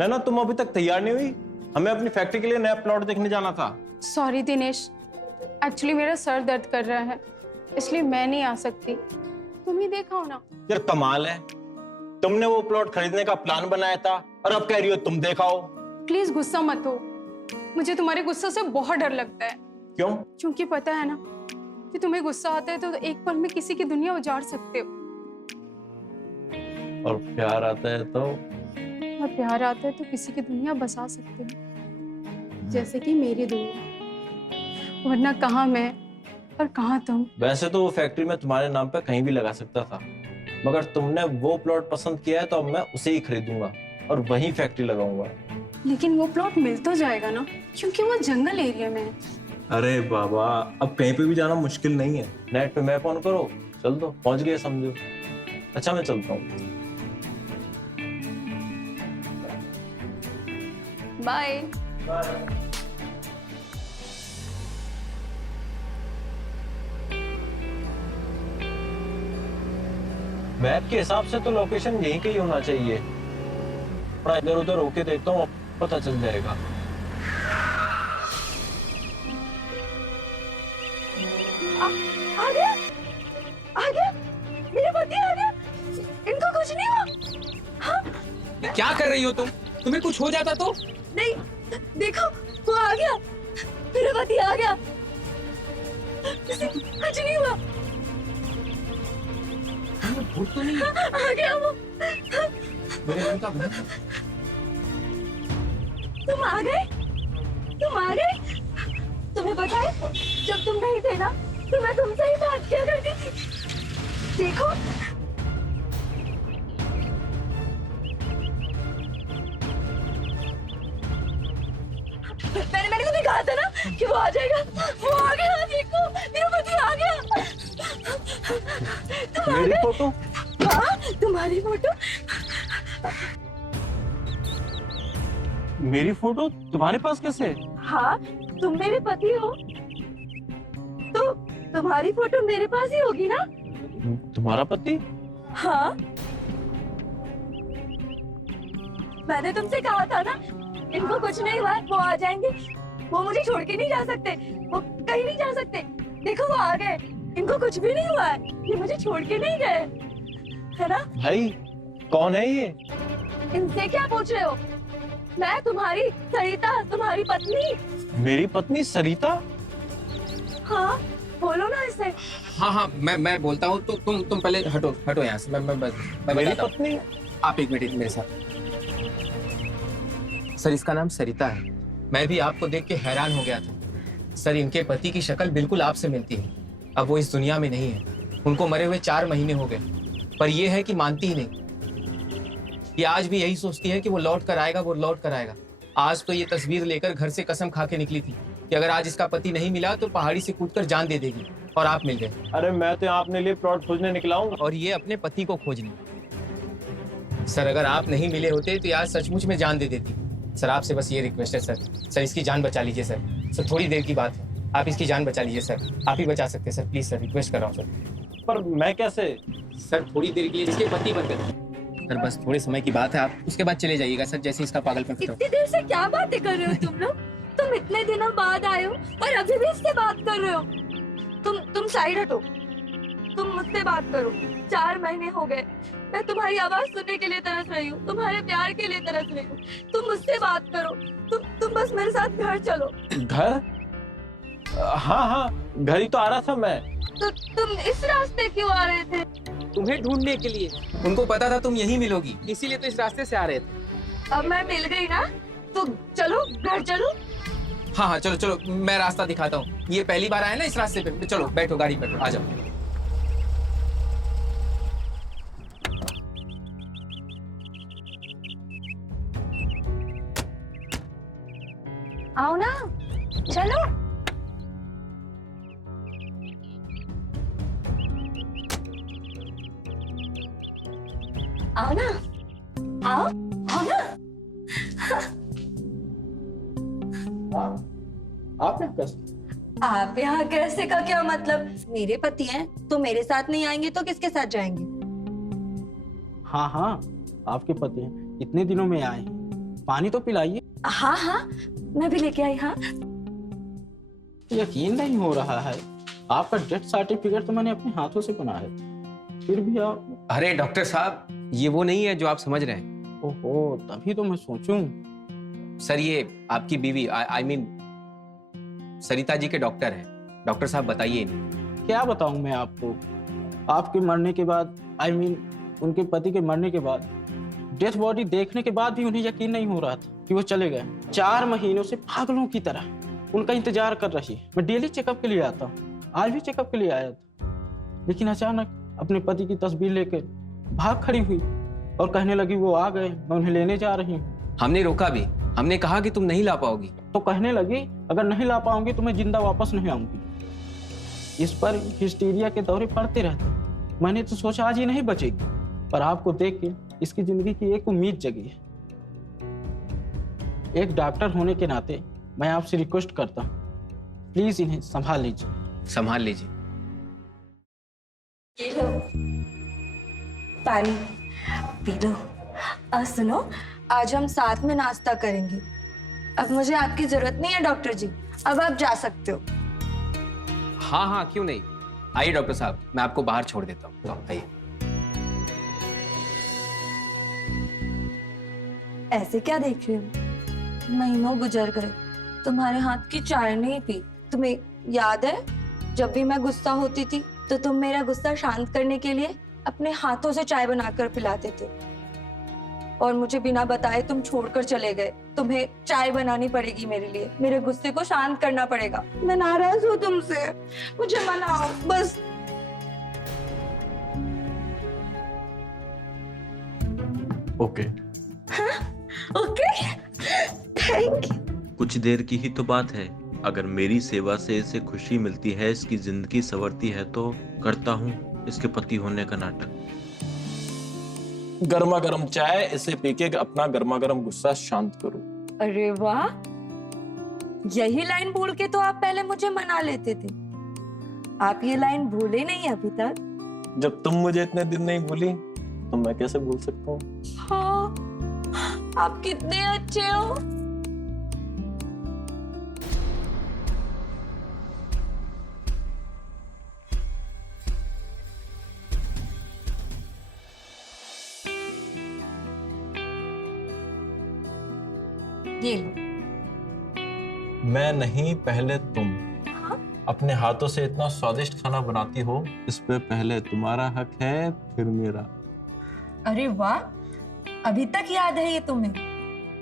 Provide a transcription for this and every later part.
नैना, तुम अभी तक तैयार नहीं हुई? हमें अपनी फैक्ट्री के लिए नया प्लॉट देखने जाना था। सॉरी दिनेश, एक्चुअली मेरा सर दर्द कर रहा है, इसलिए मैं नहीं आ सकती। तुम ही देखाओ ना। यार कमाल है, तुमने वो प्लॉट खरीदने का प्लान बनाया था और अब कह रही हो तुम देखाओ। प्लीज गुस्सा मत हो, मुझे तुम्हारे गुस्से से बहुत डर लगता है। क्यों? क्योंकि पता है ना कि तुम्हें गुस्सा आता है तो एक पल में किसी की दुनिया उजाड़ सकते हो, और प्यार आता है तो? और प्यार आता है तो किसी की दुनिया बसा सकते हो, जैसे कि मेरी दुनिया। वरना कहाँ मैं और कहाँ तुम। वैसे तो वो फैक्ट्री में तुम्हारे नाम पे कहीं भी लगा सकता था, मगर तुमने वो प्लॉट पसंद किया है तो अब मैं उसे ही खरीदूंगा और वहीं फैक्ट्री लगाऊंगा। लेकिन वो प्लॉट मिल तो जाएगा ना, क्योंकि वो जंगल एरिया में है। अरे बाबा, अब कहीं पे भी जाना मुश्किल नहीं है, नेट पे मैप ऑन करो, चल दो, पहुंच गए समझो। अच्छा मैं चलता हूँ। बाय। मैप के हिसाब से तो लोकेशन यहीं कहीं होना चाहिए, थोड़ा इधर उधर होके देखता हूँ, पता चल जाएगा। आ गया, आ गया, मेरे पति आ गया। इनको कुछ नहीं हुआ? हाँ? क्या कर रही हो तुम? तुम्हें कुछ हो जाता तो? नहीं, देखो वो आ गया, मेरा पति आ गया, इसे कुछ नहीं हुआ। भूत तो नहीं? आ गया वो। मेरे मन का भूत। तुम आ गए, तुम आ गए। तुम्हें पता है जब तुम नहीं थे ना तो मैं तुमसे ही बात किया करती थी। देखो मैंने तुम्हें कहा था ना कि वो आ जाएगा, वो आ गया। देखो मेरा पति आ गया। तुम आ मेरी गए? फोटो? हाँ, तुम्हारी फोटो। मेरी फोटो तुम्हारे पास कैसे? हाँ, तुम मेरे पति हो तो तुम्हारी फोटो मेरे पास ही होगी ना? तुम्हारा पति? हाँ, मैंने तुमसे कहा था ना इनको कुछ नहीं हुआ, वो आ जाएंगे। वो मुझे छोड़ के नहीं जा सकते, वो कहीं नहीं जा सकते। देखो वो आ गए, इनको कुछ भी नहीं हुआ है, ये मुझे छोड़ के नहीं गए, है ना? भाई कौन है ये? इनसे क्या पूछ रहे हो? मैं तुम्हारी सरिता, तुम्हारी पत्नी। मेरी पत्नी सरिता? हाँ, बोलो ना इसे। हाँ हाँ, मैं बोलता हूँ तो तुम पहले हटो यहाँ से। मैं मेरी बताता हूँ। पत्नी? आप एक मिनट मेरे साथ। सर इसका नाम सरिता है। मैं भी आपको देख के हैरान हो गया था। सर इनके पति की शक्ल बिल्कुल आपसे मिलती है। अब वो इस दुनिया में नहीं है, उनको मरे हुए 4 महीने हो गए, पर ये है कि मानती ही नहीं। ये आज भी यही सोचती है कि वो लौट कर आएगा, वो लौट कर आएगा। आज तो ये तस्वीर लेकर घर से कसम खा के निकली थी कि अगर आज इसका पति नहीं मिला तो पहाड़ी से कूदकर जान दे देगी, और आप मिल गए। अरे मैं तो यहाँ अपने लिए प्लॉट खोजने निकला हूँ। और ये अपने पति को खोजने। सर अगर आप नहीं मिले होते तो यार सचमुच में जान दे देती। सर आपसे बस ये रिक्वेस्ट है सर इसकी जान बचा लीजिए सर थोड़ी देर की बात है, आप इसकी जान बचा लीजिए सर, आप ही बचा सकते हैं सर, प्लीज सर रिक्वेस्ट कर रहा हूँ सर। पर मैं कैसे? सर थोड़ी देर के लिए इसके पति बन गए सर, बस थोड़े समय की बात है, आप उसके बाद चले जाइएगा सर, जैसे इसका पागलपन खत्म। इतनी देर से क्या बातें कर रहे हो तुम लोग? तुम इतने दिनों बाद आए हो और अभी भी इससे बात कर रहे हो। तुम साइड हटो, तुम मुझसे बात करो। 4 महीने हो गए, मैं तुम्हारी आवाज सुनने के लिए तरस रही हूँ, तुम्हारे प्यार के लिए तरस रही हूँ। तुम मुझसे बात करो, तुम बस मेरे साथ घर चलो। घर? हाँ हाँ, घर ही तो आ रहा था मैं। तो तुम इस रास्ते क्यों आ रहे थे? तुम्हें ढूंढने के लिए। उनको पता था तुम यहीं मिलोगी, इसीलिए तो इस रास्ते से आ रहे थे। अब मैं मिल गई ना, तो चलो घर चलो। हाँ हाँ चलो चलो, मैं रास्ता दिखाता हूँ। ये पहली बार आए ना इस रास्ते पे, चलो बैठो गाड़ी पे, आ जाओ। आओ ना, चलो। आओ ना, आओ आओ ना। आपने कैसे? आप यहाँ कैसे का क्या मतलब? मेरे पति हैं तो मेरे साथ नहीं आएंगे तो किसके साथ जाएंगे? हाँ हाँ, आपके पति हैं, इतने दिनों में आए हैं, पानी तो पिलाइए। हाँ हाँ, मैं भी लेके आई। हाँ यकीन नहीं हो रहा है, आपका डेथ सर्टिफिकेट तो मैंने अपने हाथों से बनाया है, फिर भी आप। अरे डॉक्टर साहब, ये वो नहीं है जो आप समझ रहे हैं। ओहो, तभी तो मैं सोचूं। सर ये आपकी बीवी आई मीन सरिता जी के डॉक्टर हैं। डॉक्टर साहब बताइए इन्हें। क्या बताऊं मैं आपको, आपके मरने के बाद आई मीन उनके पति के मरने के बाद डेथ बॉडी देखने के बाद भी उन्हें यकीन नहीं हो रहा था कि वो चले गए। 4 महीनों से पागलों की तरह उनका इंतजार कर रही है। मैं डेली चेकअप के लिए आता हूँ, आज भी चेकअप के लिए आया था, लेकिन अचानक अपने पति की तस्वीर लेकर भाग खड़ी हुई और कहने लगी वो आ गए, मैं उन्हें लेने जा रही हूँ। हमने रोका भी, हमने कहा कि तुम नहीं ला पाओगी। तो कहने लगी अगर नहीं ला पाऊंगी तो मैं जिंदा वापस नहीं आऊंगी। इस पर हिस्टीरिया के दौरे पड़ते रहते। मैंने तो सोचा आज ही नहीं बचेगी, पर आपको देख के इसकी जिंदगी की एक उम्मीद जगी है। एक डॉक्टर होने के नाते मैं आपसे रिक्वेस्ट करता हूँ, प्लीज इन्हें संभाल लीजिए। संभाल लीजिए। ये लो पानी पी लो। और सुनो, आज हम साथ में नाश्ता करेंगे। अब मुझे आपकी जरूरत नहीं है डॉक्टर जी, अब आप जा सकते हो। हाँ हाँ, क्यों नहीं। आइए डॉक्टर साहब, मैं आपको बाहर छोड़ देता हूँ। तो आइए। ऐसे क्या देख रहे हो? महीनों गुजर गए, तुम्हारे हाथ की चाय नहीं पी। तुम्हें याद है जब भी मैं गुस्सा होती थी तो तुम मेरा गुस्सा शांत करने के लिए अपने हाथों से चाय बनाकर पिलाते थे, और मुझे बिना बताए तुम छोड़कर चले गए। तुम्हें चाय बनानी पड़ेगी मेरे लिए, मेरे गुस्से को शांत करना पड़ेगा। मैं नाराज हूँ तुमसे, मुझे मनाओ बस। ओके। Okay, thank you. कुछ देर की ही तो बात है। अगर मेरी सेवा से इसे खुशी मिलती है, इसकी जिंदगी संवरती है, तो करता हूँ इसके पति होने का नाटक। गर्मा गर्म चाय, इसे पी के अपना गर्मा गर्म गुस्सा शांत करो। अरे वाह, यही लाइन भूल के तो आप पहले मुझे मना लेते थे। आप ये लाइन भूले नहीं अभी तक। जब तुम मुझे इतने दिन नहीं भूली तो मैं कैसे भूल सकता हूँ। हाँ, आप कितने अच्छे हो। ये लो। मैं नहीं, पहले तुम। हाँ? अपने हाथों से इतना स्वादिष्ट खाना बनाती हो, इस पे पहले तुम्हारा हक है, फिर मेरा। अरे वाह, अभी तक याद है ये तुम्हें,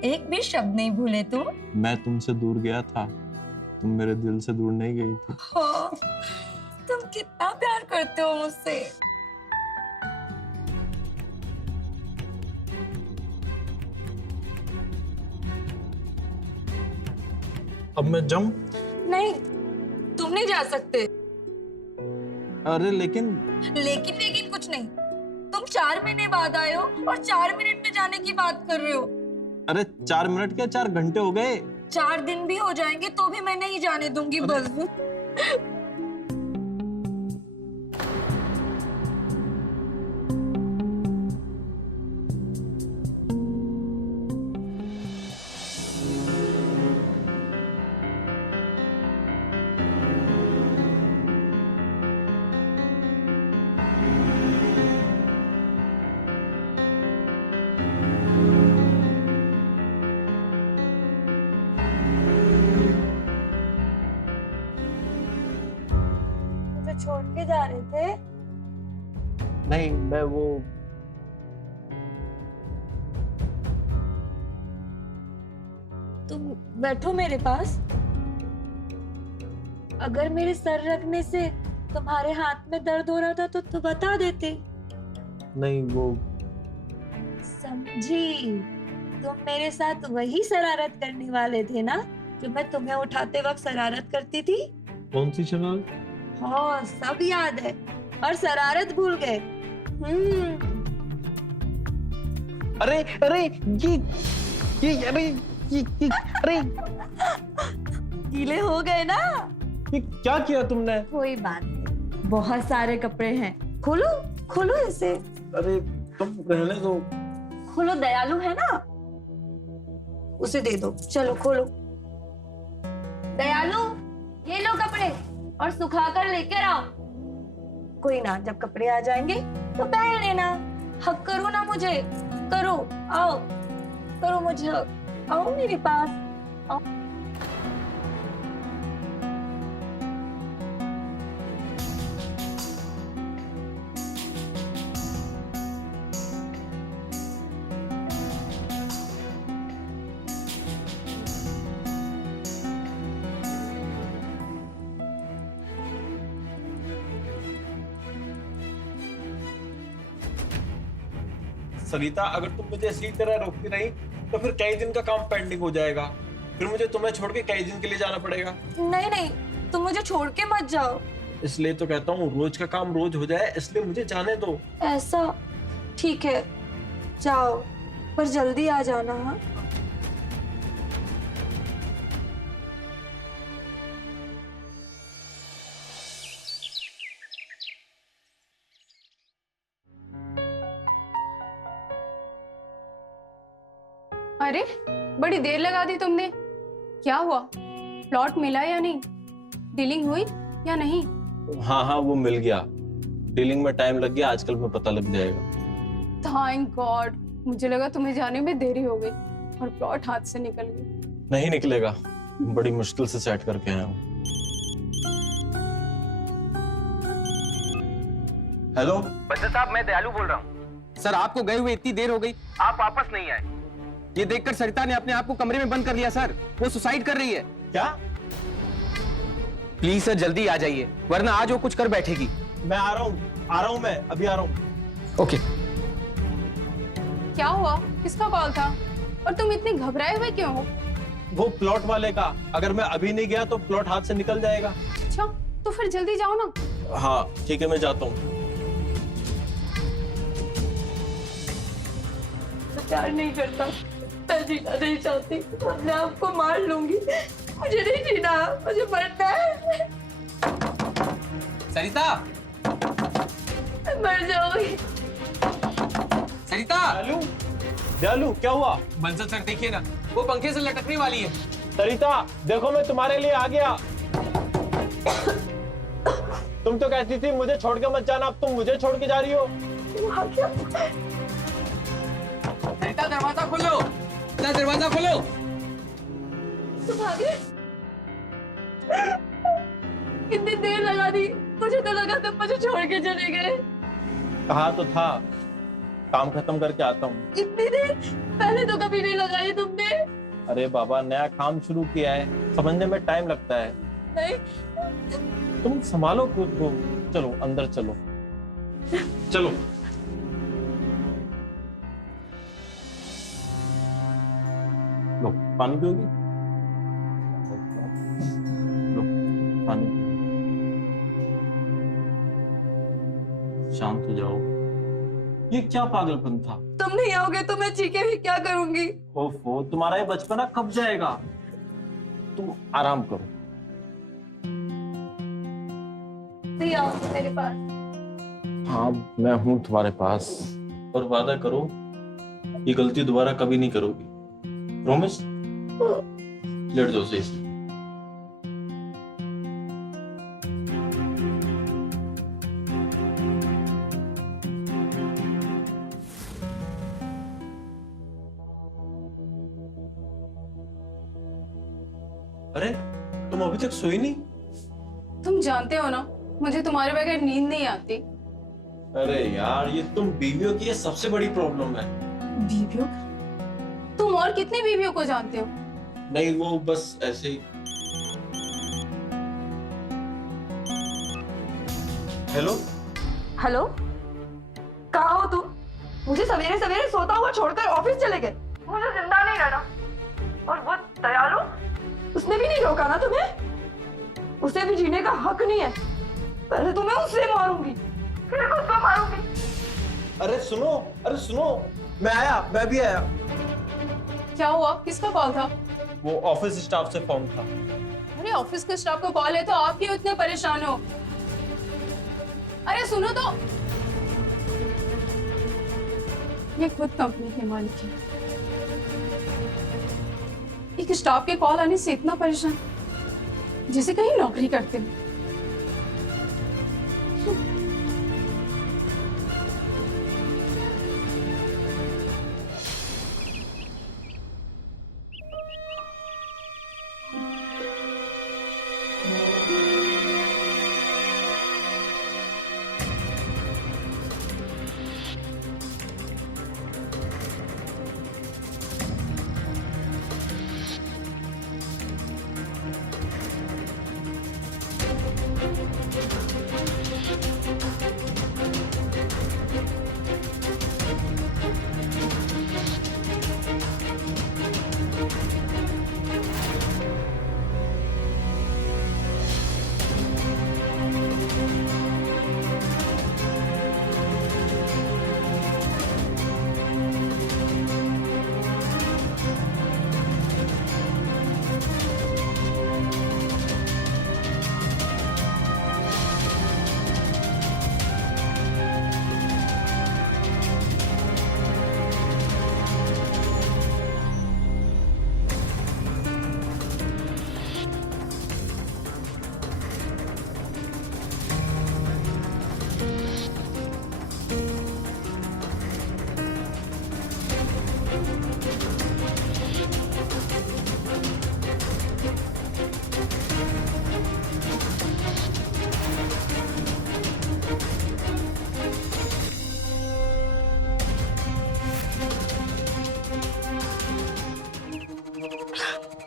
एक भी शब्द नहीं भूले तुम। मैं तुमसे दूर गया था, तुम मेरे दिल से दूर नहीं गई थी। हाँ, तुम कितना प्यार करते हो मुझसे। अब मैं जाऊं? नहीं, तुम नहीं जा सकते। अरे लेकिन लेकिन कुछ नहीं। तुम 4 महीने बाद आए हो और 4 मिनट में जाने की बात कर रहे हो। अरे 4 मिनट क्या, 4 घंटे हो गए। 4 दिन भी हो जाएंगे तो भी मैं नहीं जाने दूंगी बस। छोड़ के जा रहे थे? नहीं, मैं वो तुम बैठो मेरे पास। अगर मेरे सर रखने से तुम्हारे हाथ में दर्द हो रहा था तो बता देते। नहीं, वो समझी, तुम मेरे साथ वही शरारत करने वाले थे ना जो मैं तुम्हें उठाते वक्त शरारत करती थी। कौन सी शरारत? हाँ, सब याद है और शरारत भूल गए। अरे अरे अरे अरे गीले हो गए ना? ये क्या किया तुमने? कोई बात नहीं, बहुत सारे कपड़े हैं। खोलो खोलो इसे। अरे तुम रहने दो। खोलो, दयालु है ना। उसे दे दो। चलो खोलो। दयालु, ये लो कपड़े और सुखा कर लेकर आओ। कोई ना, जब कपड़े आ जाएंगे तो पहन लेना। हक करो ना मुझे, करो, आओ, करो मुझे हक, आओ मेरे पास, आओ। सरिता, अगर तुम मुझे इसी तरह रोकती रही तो फिर कई दिन का काम पेंडिंग हो जाएगा। फिर मुझे तुम्हें छोड़ के कई दिन के लिए जाना पड़ेगा। नहीं नहीं, तुम मुझे छोड़ के मत जाओ। इसलिए तो कहता हूँ रोज का काम रोज हो जाए, इसलिए मुझे जाने दो। ऐसा ठीक है, जाओ, पर जल्दी आ जाना। हाँ, अरे बड़ी देर लगा दी तुमने। क्या हुआ? प्लॉट मिला या नहीं? डीलिंग हुई या नहीं? हाँ हाँ, वो मिल गया। डीलिंग में टाइम लग गया, आजकल में पता लग जाएगा। थैंक गॉड, मुझे लगा तुम्हें जाने में देरी हो गई और प्लॉट हाथ से निकल गई। नहीं निकलेगा, बड़ी मुश्किल से सेट करके आया हूँ। हेलो बच्चा साहब, मैं दयालु बोल रहा हूँ। सर, आपको गए हुए इतनी देर हो गई, आप वापस नहीं आए। ये देखकर सरिता ने अपने आप को कमरे में बंद कर लिया सर। वो सुसाइड कर रही है। क्या? प्लीज सर जल्दी आ जाइए, वरना आज वो कुछ कर बैठेगी। मैं आ रहा हूँ, मैं अभी आ रहा हूँ। ओके। क्या हुआ? किसका कॉल था? और तुम इतने घबराए हुए क्यों हो? वो प्लॉट वाले का। अगर मैं अभी नहीं गया तो प्लॉट हाथ से निकल जाएगा। अच्छा, तो फिर जल्दी जाओ ना। हाँ ठीक है, मैं जाता हूँ। प्यार नहीं करता, मैं जीना नहीं चाहती, मैं आपको मार लूंगी। मुझे नहीं जीना, मुझे मरना है। सरिता, मैं मर जाऊंगी। सरिता। दयालु, क्या हुआ? बंसल सर देखिए ना, वो पंखे से लटकने वाली है। सरिता देखो, मैं तुम्हारे लिए आ गया। तुम तो कहती थी मुझे छोड़ के मत जाना, अब तुम मुझे छोड़ के जा रही हो। सरिता दरवाजा खोलो, सरिता दरवाजा खोलो। तुम आ गए? कितनी देर लगा दी, मुझे तो लगा तुम मुझे छोड़ के चले गए। कहा तो था, काम खत्म करके आता हूँ। इतनी देर पहले तो कभी नहीं लगाई तुमने। अरे बाबा, नया काम शुरू किया है, समझने में टाइम लगता है। नहीं, तुम संभालो खुद को। चलो अंदर चलो, चलो। लो पानी पियोगी? लो पानी। शांत हो जाओ। ये क्या पागलपन था? तुम नहीं आओगे तो मैं चीखे भी क्या करूंगी? ओफो, तुम्हारा ये बचपना कब जाएगा? तुम आराम करो। नहीं आओ मेरे पास। हाँ, मैं हूँ तुम्हारे पास, और वादा करो ये गलती दोबारा कभी नहीं करोगी। प्रॉमिस? लेट जाओ सही से। अरे तुम अभी तक सोई नहीं? तुम जानते हो ना, मुझे तुम्हारे बगैर नींद नहीं आती। अरे यार, ये तुम बीवियों की ये सबसे बड़ी प्रॉब्लम है। बीवियों? तुम और कितने बीवियों को जानते हो? नहीं, वो बस ऐसे ही। हेलो हेलो, कहाँ हो तुम? मुझे सवेरे सवेरे सोता हुआ छोड़कर ऑफिस चले गए। मुझे जिंदा नहीं रहना। और वो दयालु, उसने भी नहीं रोका ना तुम्हें? उसे भी जीने का हक नहीं है। पहले तो मैं उसे मारूंगी, फिर खुद को मारूंगी। अरे सुनो, मैं भी आया। क्या हुआ? किसका कॉल था? वो ऑफिस स्टाफ से फोन था। अरे ऑफिस के स्टाफ का कॉल है तो आप क्यों इतने परेशान हो? अरे सुनो तो, ये खुद कंपनी के मालिक है। एक स्टाफ के कॉल आने से इतना परेशान, जैसे कहीं नौकरी करते हो।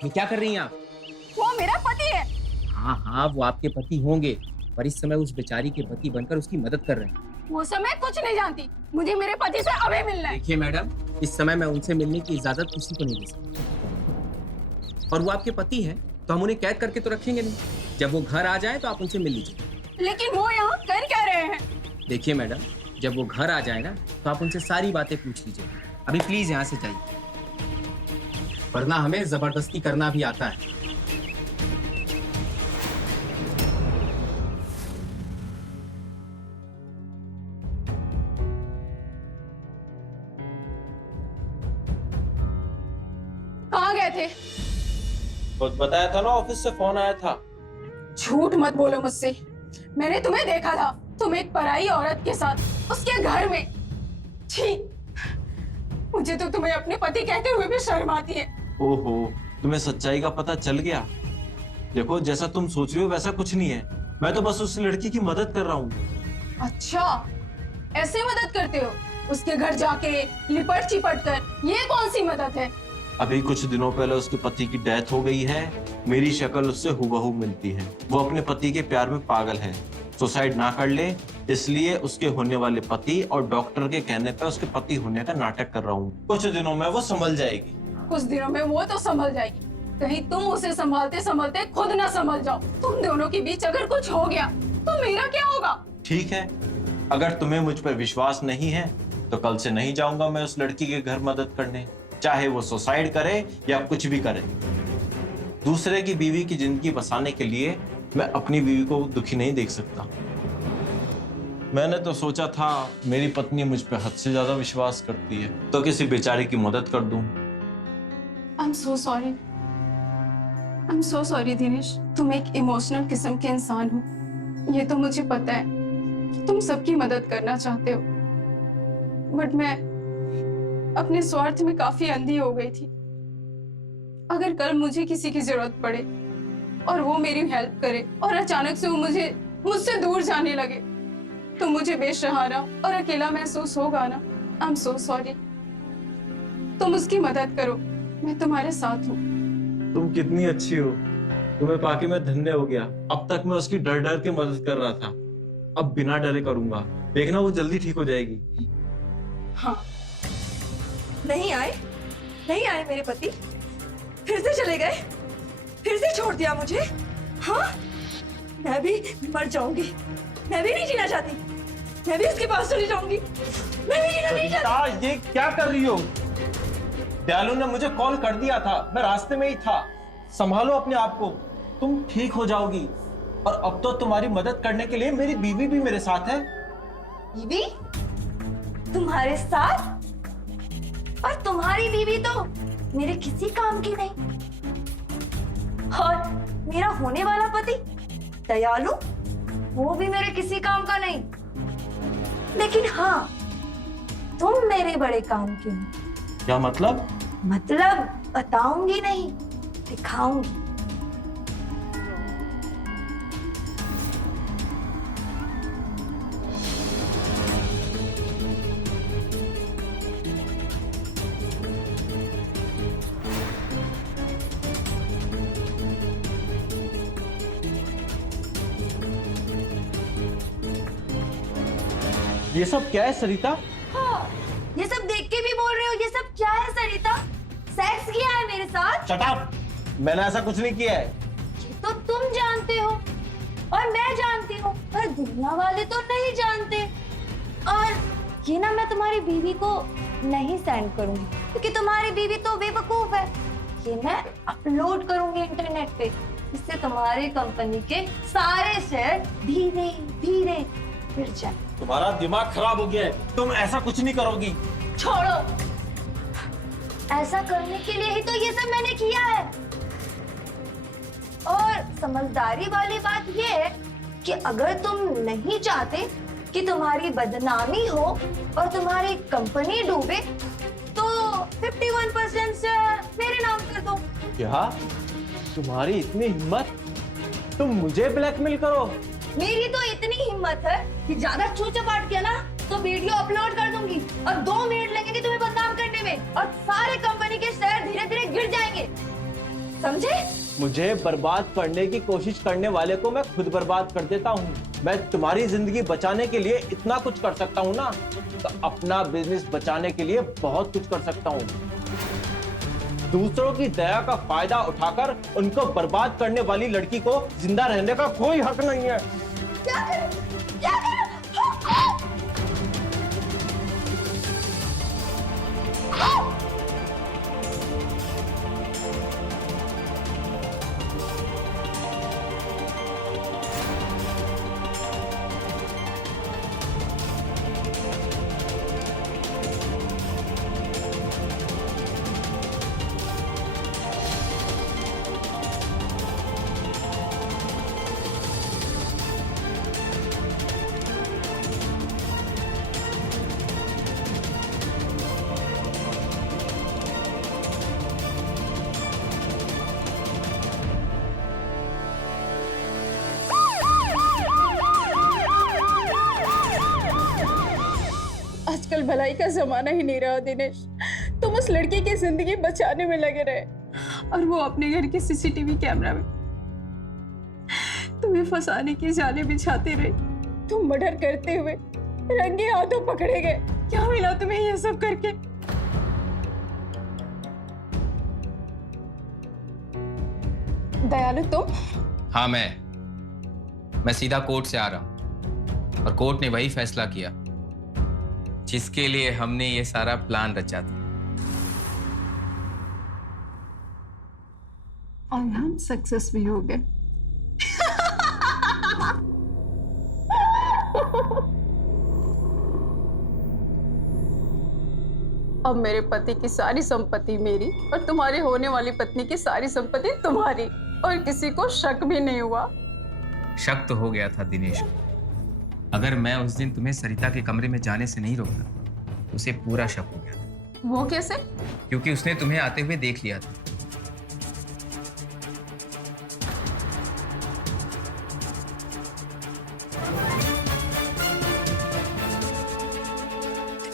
ये क्या कर रही हैं आप? वो मेरा पति है। हाँ हाँ, वो आपके पति होंगे, पर इस समय उस बेचारी के पति बनकर उसकी मदद कर रहे हैं। वो समय कुछ नहीं जानती, मुझे मेरे पति से अभी मिलना है। देखिए मैडम, इस समय मैं उनसे मिलने की इजाजत किसी को नहीं दे सकता। और वो आपके पति हैं, तो हम उन्हें कैद करके तो रखेंगे नहीं। जब वो घर आ जाए तो आप उनसे मिल लीजिए। लेकिन वो यहाँ कर क्या रहे हैं? देखिए मैडम, जब वो घर आ जाए ना, तो आप उनसे सारी बातें पूछ लीजिए। अभी प्लीज यहाँ से जाइए, वरना हमें जबरदस्ती करना भी आता है। कहाँ गए थे? कुछ बताया था ना, ऑफिस से फोन आया था। झूठ मत बोलो मुझसे। मैंने तुम्हें देखा था, तुम एक पराई औरत के साथ उसके घर में। छी, मुझे तो तुम्हें अपने पति कहते हुए भी शर्म आती है। ओहो, तुम्हें सच्चाई का पता चल गया। देखो, जैसा तुम सोच रही हो वैसा कुछ नहीं है। मैं तो बस उस लड़की की मदद कर रहा हूँ। अच्छा, ऐसे मदद करते हो? उसके घर जाके लिपट चिपट कर, ये कौन सी मदद है? अभी कुछ दिनों पहले उसके पति की डेथ हो गई है। मेरी शक्ल उससे हुबहू मिलती है। वो अपने पति के प्यार में पागल है। सुसाइड ना कर ले, इसलिए उसके होने वाले पति और डॉक्टर के कहने पर उसके पति होने का नाटक कर रहा हूँ। कुछ दिनों में वो संभल जाएगी। कुछ दिनों में वो तो संभल जाएगी, कहीं तुम उसे संभालते संभालते खुद ना संभल जाओ। तुम दोनों के बीच अगर कुछ हो गया तो मेरा क्या होगा? ठीक है, अगर तुम्हें मुझ पर विश्वास नहीं है तो कल से नहीं जाऊंगा मैं उस लड़की के घर मदद करने, चाहे वो सुसाइड करे या कुछ भी करे। दूसरे की बीवी की जिंदगी बसाने के लिए मैं अपनी बीवी को दुखी नहीं देख सकता। मैंने तो सोचा था मेरी पत्नी मुझ पर हद से ज्यादा विश्वास करती है, तो किसी बेचारे की मदद कर दूं। I'm so sorry. I'm so sorry Dinesh. तुम एक इमोशनल किस्म के इंसान हो, ये तो मुझे पता है कि तुम सबकी मदद करना चाहते हो, बट मैं अपने स्वार्थ में काफी अंधी हो गई थी। अगर कल मुझे किसी की जरूरत पड़े और वो मेरी हेल्प करे और अचानक से वो मुझसे दूर जाने लगे तो मुझे बेसहारा और अकेला महसूस होगा ना। I'm so sorry। तुम उसकी मदद करो, मैं तुम्हारे साथ हूँ। तुम कितनी अच्छी हो, तुम्हें पाके मैं धन्य हो गया। अब तक मैं उसकी डर डर के मदद कर रहा था, अब बिना डरे करूंगा। देखना वो जल्दी ठीक हो जाएगी। हाँ, नहीं आए मेरे पति, फिर से चले गए, फिर से छोड़ दिया मुझे। हाँ, मैं भी मर जाऊंगी, मैं भी नहीं जीना चाहती, मैं भी उसके पास चली जाऊंगी, मैं भी जीना नहीं चाहती। ये क्या कर रही हो? दयालु ने मुझे कॉल कर दिया था, मैं रास्ते में ही था। संभालो अपने आप को, तुम ठीक हो जाओगी। और अब तो तुम्हारी मदद करने के लिए मेरी बीवी भी मेरे साथ है। बीवी? तुम्हारे साथ? और तुम्हारी बीवी तो मेरे किसी काम की नहीं। और मेरा होने वाला पति दयालु, वो भी मेरे किसी काम का नहीं। लेकिन हाँ, तुम मेरे बड़े काम के हो। क्या मतलब? मतलब बताऊंगी नहीं, दिखाऊंगी। ये सब क्या है सरिता? हाँ, ये सब देख के भी बोल रहे हो ये सब क्या है सरिता? सेक्स किया है मेरे साथ? Shut up! मैंने ऐसा कुछ नहीं किया है। ये तो तुम जानते हो और मैं जानती हूँ, पर दुनिया वाले तो नहीं जानते। और ये ना मैं तुम्हारी बीवी को नहीं सेंड करूंगी, क्योंकि तुम्हारी बीवी तो बेवकूफ है। ये मैं अपलोड करूंगी इंटरनेट पे, इससे तुम्हारी कंपनी के सारे शेयर धीरे धीरे गिर जाए। तुम्हारा दिमाग खराब हो गया है, तुम ऐसा कुछ नहीं करोगी। छोड़ो, ऐसा करने के लिए ही तो ये सब मैंने किया है। और समझदारी वाली बात ये है कि अगर तुम नहीं चाहते कि तुम्हारी बदनामी हो और तुम्हारी कंपनी डूबे, तो 51% से मेरे नाम कर दो। क्या? तुम्हारी इतनी हिम्मत? तुम मुझे ब्लैकमेल करो? मेरी तो इतनी हिम्मत है कि ज्यादा चूचपाट किया ना तो वीडियो अपलोड कर दूंगी और 2 मिनट लगेंगे तुम्हें बदनाम करने में, और सारे कंपनी के शेयर धीरे धीरे गिर जाएंगे। समझे? मुझे बर्बाद करने की कोशिश करने वाले को मैं खुद बर्बाद कर देता हूँ। मैं तुम्हारी जिंदगी बचाने के लिए इतना कुछ कर सकता हूँ ना, तो अपना बिजनेस बचाने के लिए बहुत कुछ कर सकता हूँ। दूसरों की दया का फायदा उठाकर उनको बर्बाद करने वाली लड़की को जिंदा रहने का कोई हक नहीं है। क्या करूं? क्या करूं? आजकल भलाई का जमाना ही नहीं रहा दिनेश। तुम उस लड़की की जिंदगी बचाने में लगे रहे और वो अपने घर के सीसीटीवी कैमरा में तुम्हें फंसाने की जाले बिछाते रहे। तुम मर्डर करते हुए रंगे हाथों पकड़े गए। क्या मिला तुम्हें ये सब करके? दयालु तुम? हाँ, मैं सीधा कोर्ट से आ रहा हूं और कोर्ट ने वही फैसला किया जिसके लिए हमने ये सारा प्लान रचा था। और हम सक्सेस भी हो गए। अब मेरे पति की सारी संपत्ति मेरी और तुम्हारी होने वाली पत्नी की सारी संपत्ति तुम्हारी, और किसी को शक भी नहीं हुआ। शक तो हो गया था दिनेश को। अगर मैं उस दिन तुम्हें सरिता के कमरे में जाने से नहीं रोकता तो उसे पूरा शक हो गया था। वो कैसे? क्योंकि उसने तुम्हें आते हुए देख लिया था।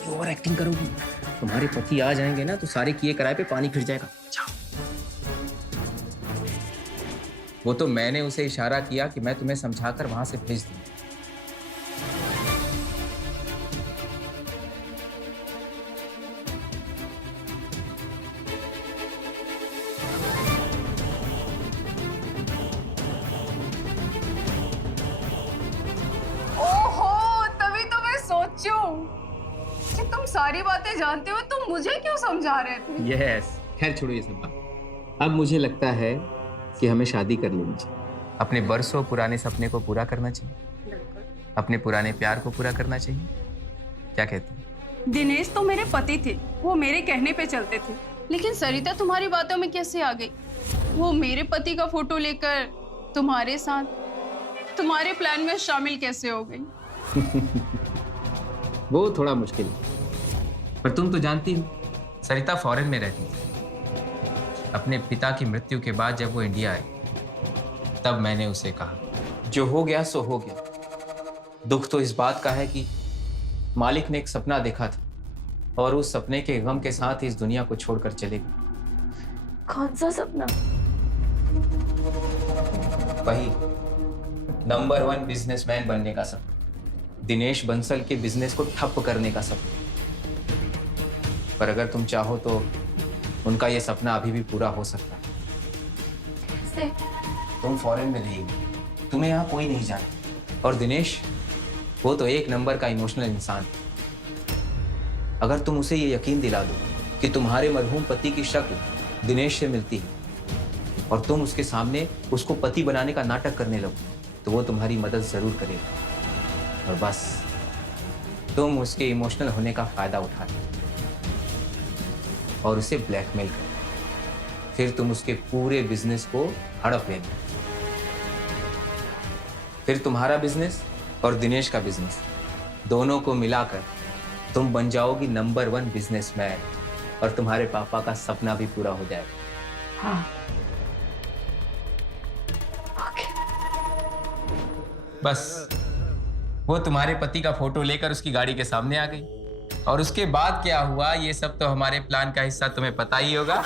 ओवर एक्टिंग करोगी, तुम्हारे पति आ जाएंगे ना तो सारे किए कराए पे पानी फिर जाएगा। वो तो मैंने उसे इशारा किया कि मैं तुम्हें समझाकर वहां से भेज दूं। ओहो, तभी तो मैं सोचूं कि तुम सारी बातें जानते हो, तुम मुझे क्यों समझा रहे थे? यस, खैर छोड़ो ये सब बात। अब मुझे लगता है कि हमें शादी कर लेनी चाहिए। अपने बरसों पुराने सपने को पूरा करना चाहिए, अपने पुराने प्यार को पूरा करना चाहिए। क्या कहते हैं? दिनेश तो मेरे पति थे, वो मेरे कहने पे चलते थे, लेकिन सरिता तुम्हारी बातों में कैसे आ गई? वो मेरे पति का फोटो लेकर तुम्हारे साथ तुम्हारे प्लान में शामिल कैसे हो गई? वो थोड़ा मुश्किल है, पर तुम तो जानती हो सरिता फॉरेन में रहती थी। अपने पिता की मृत्यु के बाद जब वो इंडिया आई, तब मैंने उसे कहा जो हो गया सो हो गया। दुख तो इस बात का है कि मालिक ने एक सपना देखा था और उस सपने के गम के साथ इस दुनिया को छोड़कर चले गए। कौन सा सपना? वही नंबर 1 बिजनेसमैन बनने का सपना, दिनेश बंसल के बिजनेस को ठप करने का सपना। पर अगर तुम चाहो तो उनका यह सपना अभी भी पूरा हो सकता है। कैसे? तुम फॉरेन में रहेगी, तुम्हें यहाँ कोई नहीं जाने, और दिनेश वो तो एक नंबर का इमोशनल इंसान है। अगर तुम उसे ये यकीन दिला दो कि तुम्हारे मरहूम पति की शक्ल दिनेश से मिलती है और तुम उसके सामने उसको पति बनाने का नाटक करने लगो, तो वो तुम्हारी मदद जरूर करेगा। और बस तुम उसके इमोशनल होने का फायदा उठा लो और उसे ब्लैकमेल करो। फिर तुम उसके पूरे बिजनेस को हड़प लेना। फिर तुम्हारा बिजनेस और दिनेश का बिजनेस दोनों को मिलाकर तुम बन जाओगी नंबर 1 बिजनेसमैन, और तुम्हारे पापा का सपना भी पूरा हो जाएगा। हाँ। ओके। बस वो तुम्हारे पति का फोटो लेकर उसकी गाड़ी के सामने आ गई, और उसके बाद क्या हुआ ये सब तो हमारे प्लान का हिस्सा, तुम्हें पता ही होगा।